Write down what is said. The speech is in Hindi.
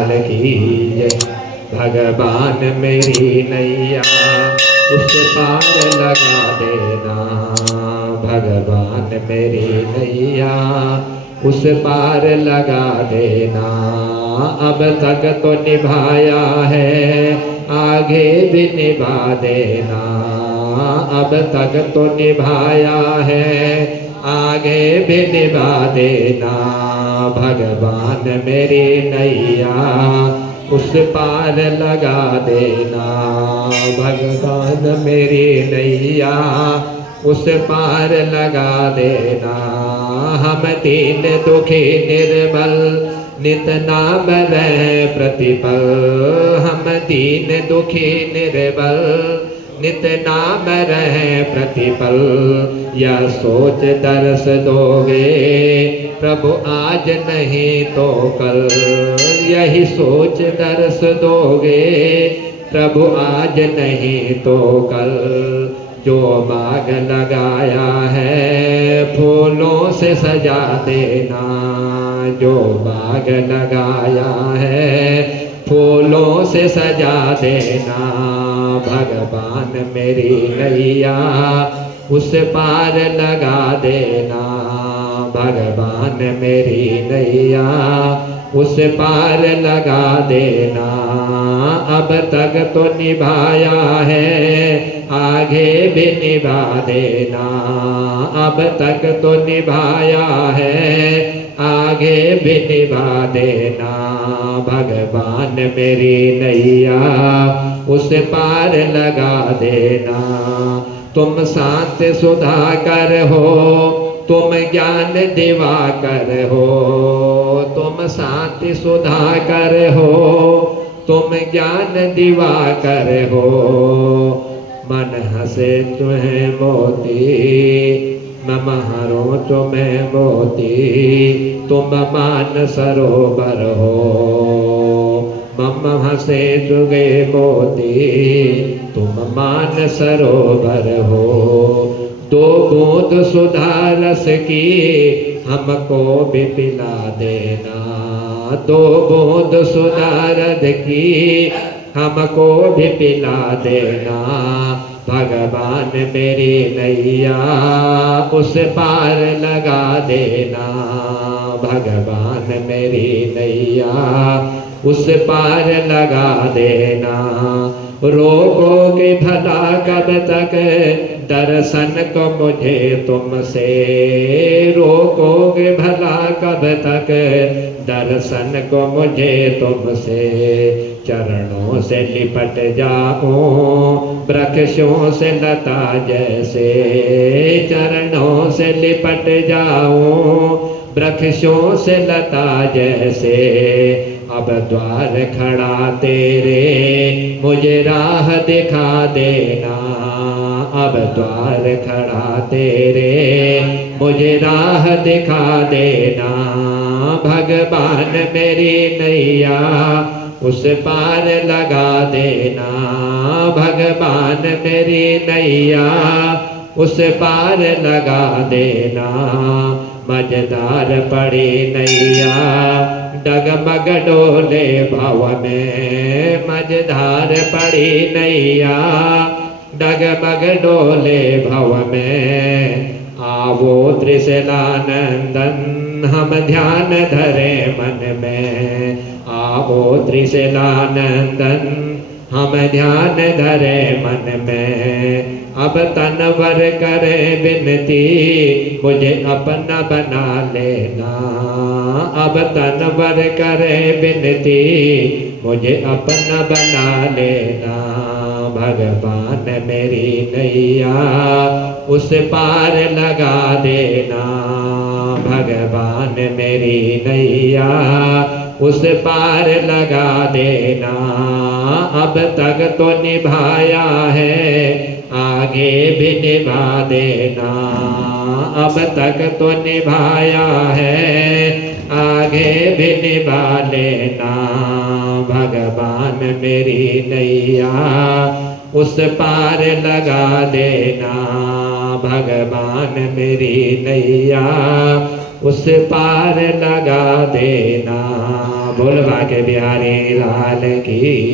की जय। भगवान मेरी नैया उस पार लगा देना। भगवान मेरी नैया उस पार लगा देना। अब तक तो निभाया है आगे भी निभा देना। अब तक तो निभाया है आगे भी निभा देना। भगवान मेरी नैया उस पार लगा देना। भगवान मेरी नैया उस पार लगा देना। हम दीन दुखी निर्बल नित नाम रहे प्रतिपल। हम दीन दुखी निर्बल नित नाम रहे प्रतिपल। यह सोच दर्श दोगे प्रभु आज नहीं तो कल। यही सोच दर्श दोगे प्रभु आज नहीं तो कल। जो बाग लगाया है फूलों से सजा देना। जो बाग लगाया है फूलों से सजा देना। भगवान मेरी नैया उस पार लगा देना। भगवान मेरी नैया उस पार लगा देना। अब तक तो निभाया है आगे भी निभा देना। अब तक तो निभाया है आगे भी निभा देना। भगवान मेरी नैया उस पार लगा देना। तुम शांत सुधाकर हो तुम ज्ञान दिवाकर हो। तुम शांति सुधाकर हो तुम ज्ञान दिवाकर हो। मन हंसे तुम्हें मोती मम हरो तुम्हें मोती। तुम मान सरोवर हो मम हंसे जुगे मोती। तुम मान सरोवर हो। दो बूंद सुधा रस की हमको भी पिला देना। दो बूंद सुधा रस की हमको भी पिला देना। भगवान मेरी नैया उस पार लगा देना। भगवान मेरी नैया उस पार लगा देना। रोकोगे भला कब तक दर्शन को मुझे तुमसे। रोकोगे भला कब तक दर्शन को मुझे तुमसे। चरणों से लिपट जाऊं वृक्षों से लता जैसे। चरणों से लिपट जाऊं वृक्षों से लता जैसे। अब द्वार खड़ा तेरे मुझे राह दिखा देना। अब द्वार खड़ा तेरे मुझे राह दिखा देना। भगवान मेरी नैया उस पार लगा देना। भगवान मेरी नैया उस पार लगा देना। मझधार पड़ी नैया डगमग डोले भव में। मझधार पड़ी नैया डगमग डोले भव में। आवो त्रिशलानंदन हम ध्यान धरे मन में। आवो त्रिशलानंदन हम ध्यान धरे मन में। अब तनवर करे विनती मुझे अपना बना लेना। अब तनवर करे विनती मुझे अपना बना लेना। भगवान मेरी नैया उस पार लगा देना। भगवान मेरी नैया उस पार लगा देना। अब तक तो निभाया है आगे भी निभा देना। अब तक तो निभाया है आगे भी निभा लेना। भगवान मेरी नैया उस पार लगा देना। भगवान मेरी नैया उस पार लगा देना। बोल बाके बिहारी लाल की।